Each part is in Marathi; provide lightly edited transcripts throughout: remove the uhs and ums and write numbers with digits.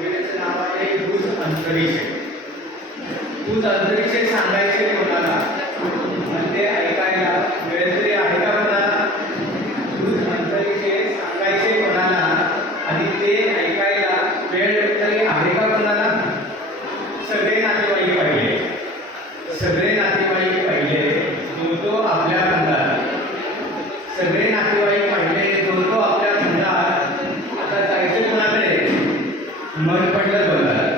कवितेचं नाव आहे तुझ अंतरीक्षे. तुझ अंतरीक्षे सांगायचे कोणाला आणि ते ऐकायला वेळ तरी आहे का कोणाला? तुझ अंतरीक्षे सांगायचे कोणाला आणि ते ऐकायला वेळ तरी आहे का कोणाला? सगळे नातेवाईक पाहिले, सगळे नातेवाईक पाहिले तो आपल्या खंडात, सगळे नातेवाईक पाहिले तो आपल्या खंडात. आता जायचं कोणाकडे? मन पडलं बोलतात.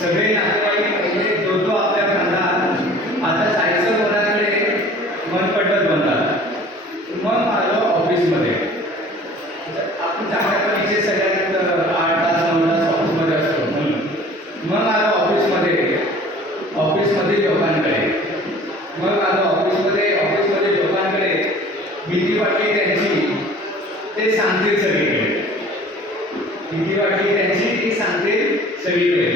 सगळे नातेवाईक पाहिले तो आपल्या खंडात, आता जायचं कोणाकडे? मन पडलं बोलतात. मग आलो ऑफिसमध्ये. आपण चांगल्यापणीचे सगळ्यात 8 तास 9 तास ऑफिसमध्ये असतो. मग आलो ऑफिसमध्ये लोकांकडे. मग आलो ऑफिसमध्ये लोकांकडे. भीती वाटली त्यांची, ते सांगतील सगळीकडे. भीती वाटली त्यांची, ती सांगतील सगळीकडे.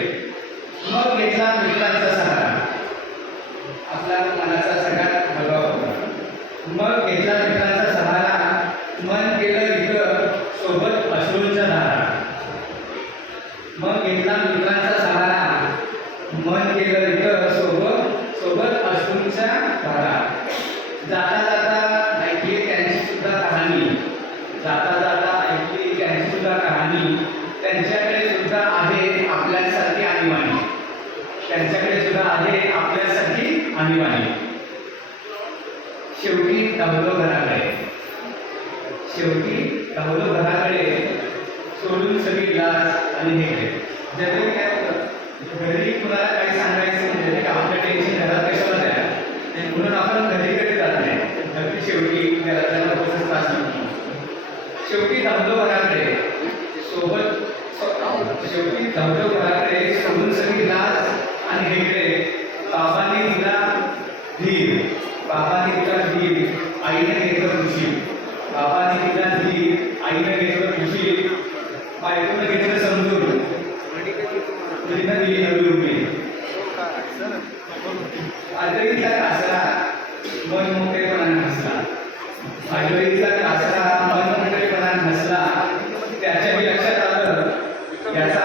मग घेतला मित्रांचा सहारा, आपला मनाचा सगळ्यात भगवा होता. मग घेतला मित्रांचा सहारा, मन केलं इथं सोबत अश्रूंच्या धारा. मग घेतला मित्रांचा सहारा, मन केलं इथं सोबत अश्रूंच्या धारा. जाता जाता ऐकली त्यांची सुद्धा कहाणी, जाता जाता ऐकली त्यांची सुद्धा कहाणी. त्यांच्याकडे सुद्धा आहे आपल्यासारखी आणीबाणी, त्यांच्याकडे सुद्धा आहे आपल्यासारखी आणीबाणी. शेवटी धावलो घराकडे, शेवटी धावलो घराकडे, सोडून सगळी लाज आणि हे. ज्यावेळी काय होतं, घरी कुणाला काही सांगायचं म्हणजे आपलं टेन्शन घरात कशाला द्या, म्हणून आपण घरी कधी जात नाही. अगदी शेवटी घरातल्या लोकांचा त्रास नको. शेवटी धावलो घराकडे, शेवटी धावलो घराकडे, सोडून सगळी लाज आणि हेकडे. बाबांनी दिला धीर, बाबांनी दिला धीर, आईने घेतलं खुशी. बाबांनी दिला धीर, आईने घेतलं खुशी. बायकोनं घेतलं समजून, मुलीनं दिली नवी उभी. आजरीतला कासरा मन मोकळेपणाने हसला, आजरीतला कासरा मन मोकळेपणाने हसला. त्याच्याही लक्षात आलं याचा